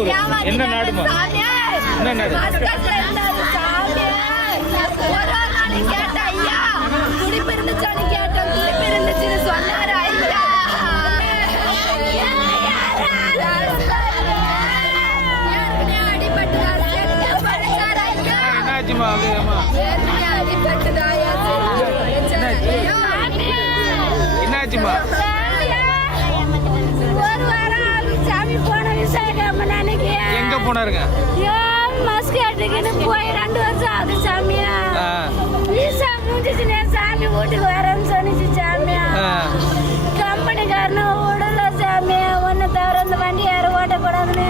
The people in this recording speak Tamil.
ஊர் என்ன நாடுமா? என்ன நாடு? என்னாச்சுமா? என்னாச்சுமா? எங்க போனாருங்க? போய் 2 வருஷம் ஆகுது சாமியா. விசா முடிஞ்சிச்சுனே சாமி வீட்டுக்கு வரேன்னு சொன்னிச்சு சாமியா. கம்பெனிக்காரனு விடல சாமியா. ஒன்னு தவிர இந்த வண்டி யாரும் ஓட்டக்கூடாதுன்னு